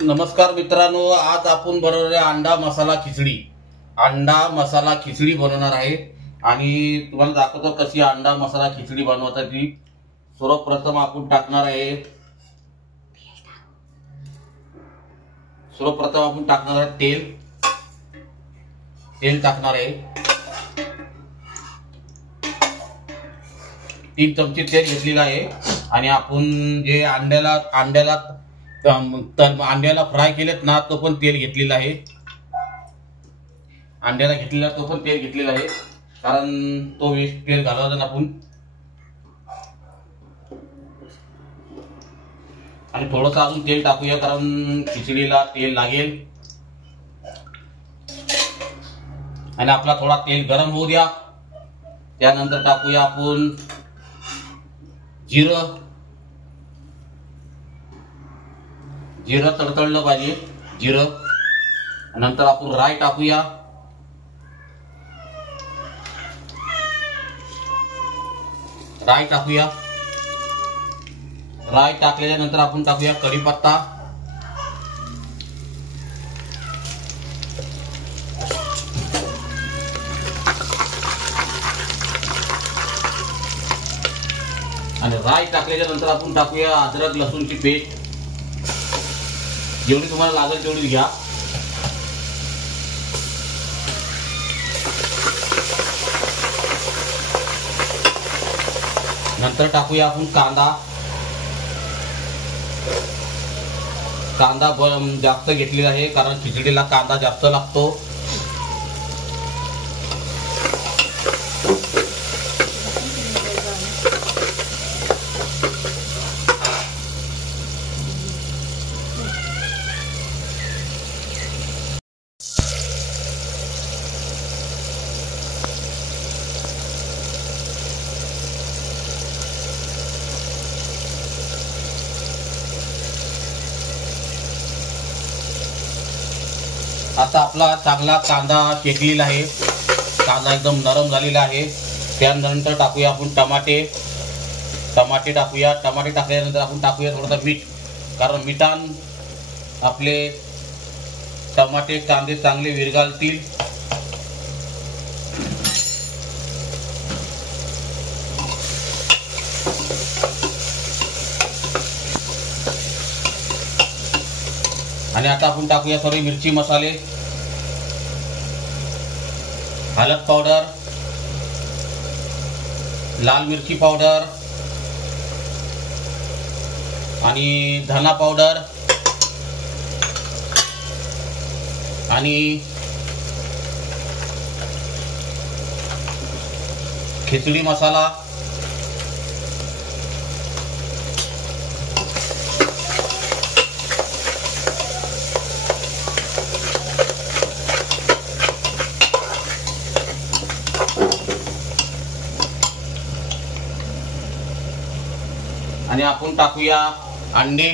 नमस्कार मित्रांनो, आज आपण बनवणार आहे अंडा मसाला खिचडी। अंडा मसाला खिचडी बनवणार आहे आणि तुम्हाला दाखवतो कशी अंडा मसाला खिचडी बनवतात ती। सर्वप्रथम आपण टाकणार आहे तेल टाकणार आहे 3 चमचे तेल घेतलेलं आहे आणि आपण जे अंड्याला फ्राय केलेत ना तो पण तेल घेतलेला आहे। अंड्याला घेतलेला तो पण तेल घेतलेला आहे कारण तो वेस्ट तेल घालवतो ना आपण। आणि थोडंसं अजून तेल टाकूया कारण खिचडीला तेल लागेल। आणि आपला थोडा तेल गरम होऊ द्या, त्यानंतर टाकूया आपण जिरं तडतडलं पाहिजे जिरं। नंतर आपण राई टाकूया, राई टाकल्याच्या नंतर आपण टाकूया कढीपत्ता, आणि राई टाकल्याच्या नंतर आपण टाकूया अद्रक लसूणची पेस्ट। जेवढी तुम्हाला लागेल तेवढी घ्या। नंतर टाकूया आपण कांदा जास्त घेतलेला आहे कारण खिचडीला कांदा जास्त लागतो। आता आपला चांगला कांदा शेकलेला आहे, कांदा एकदम नरम झालेला आहे। त्यानंतर टाकूया आपण टमाटे टाकूया। टमाटे टाकल्यानंतर आपण टाकूया थोडंसं मीठ, कारण मिठान आपले टमाटे कांदे चांगले विरघळतील। आणि आता आपण टाकूया थोडी मिरची मसाले, हळद पावडर, लाल मिरची पावडर आणि धना पावडर आणि खिचडी मसाला। आणि आपण टाकूया अंडे,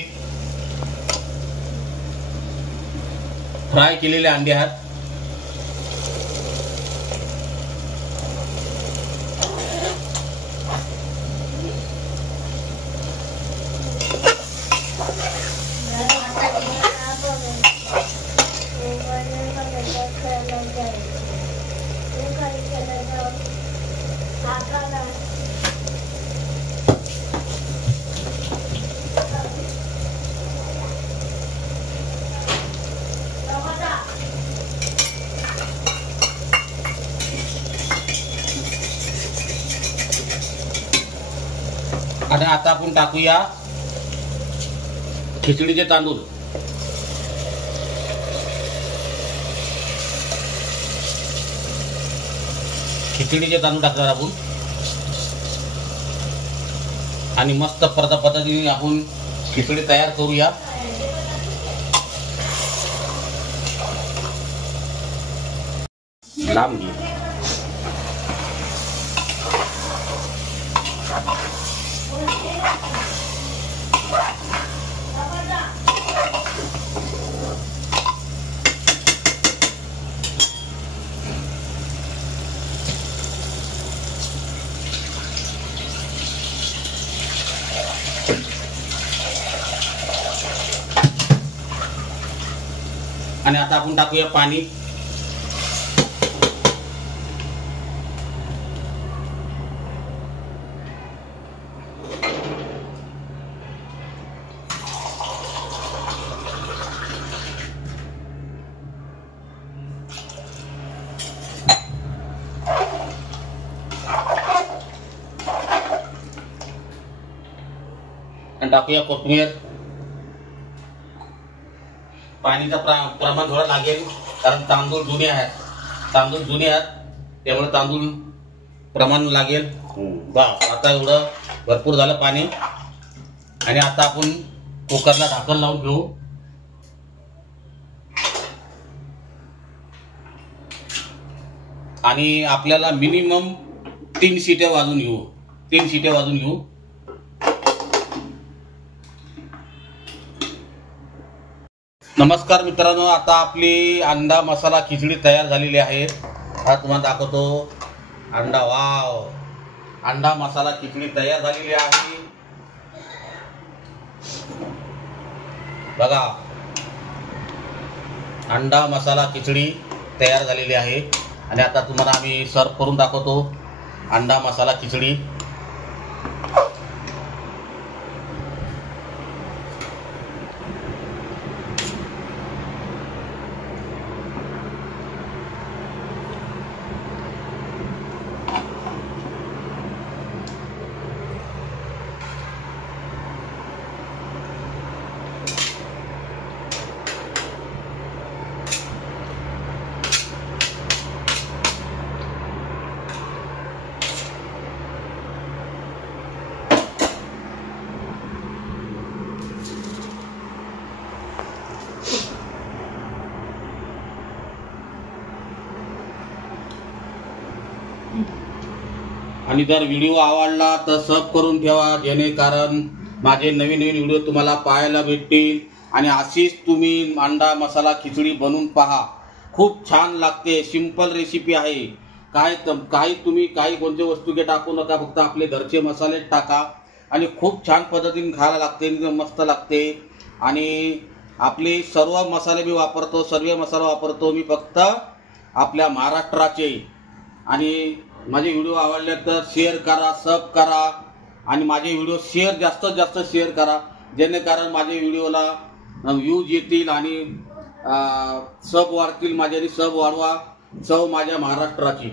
फ्राय केलेले अंडे आहेत। आणि आता आपण टाकूया खिचडीचे तांदूळ। टाकणार आपण आणि मस्त पद्धतीने आपण खिचडी तयार करूया। लांब घे। आणि आता आपण टाकूया पाणी. आणि टाकूया कोथिंबीर. पाणीचं प्रमाण थोडं लागेल कारण तांदूळ जुने आहेत, त्यामुळे तांदूळ प्रमाण लागेल. बस आता एवढं भरपूर झालं पाणी. आणि आता आपण कुकरला झाकण लावून घेऊ. आणि आपल्याला मिनिमम 3 शिट्या वाजून घेऊ. नमस्कार मित्रांनो, आता आपली अंडा मसाला खिचडी तयार झालेली आहे. हा तुम्हाला दाखवतो अंडा. वाव, अंडा मसाला खिचडी तयार झालेली आहे बघा. अंडा मसाला खिचडी तयार झालेली आहे. आणि आता तुम्हाला आम्ही सर्व करून दाखवतो अंडा मसाला खिचडी. आणि जर व्हिडिओ आवडला तर सब करून ठेवा, जेणेकरून माझे नवीन व्हिडिओ तुम्हाला पाहायला भेटतील. आणि अशीच तुम्ही अंडा मसाला खिचडी बनवून पहा, खूप छान लागते. सिंपल रेसिपी आहे. तुम्ही कोणते वस्तू टाकू नका, फक्त आपले घरचे मसाले टाका आणि खूप छान पद्धतीने खायला लागते, मस्त लागते. आणि आपले सर्व मसाले मी वापरतो, सर्व मसाला वापरतो मी फक्त आपल्या महाराष्ट्राचे. आणि माझे व्हिडिओ आवडले तर शेअर करा, सब करा आणि माझे व्हिडिओ जास्तीत जास्त शेअर करा, जेणेकरून माझे व्हिडिओला व्ह्यूज येतील आणि सब वाढतील माझ्याने. सब वाढवा, चव माझ्या महाराष्ट्राची.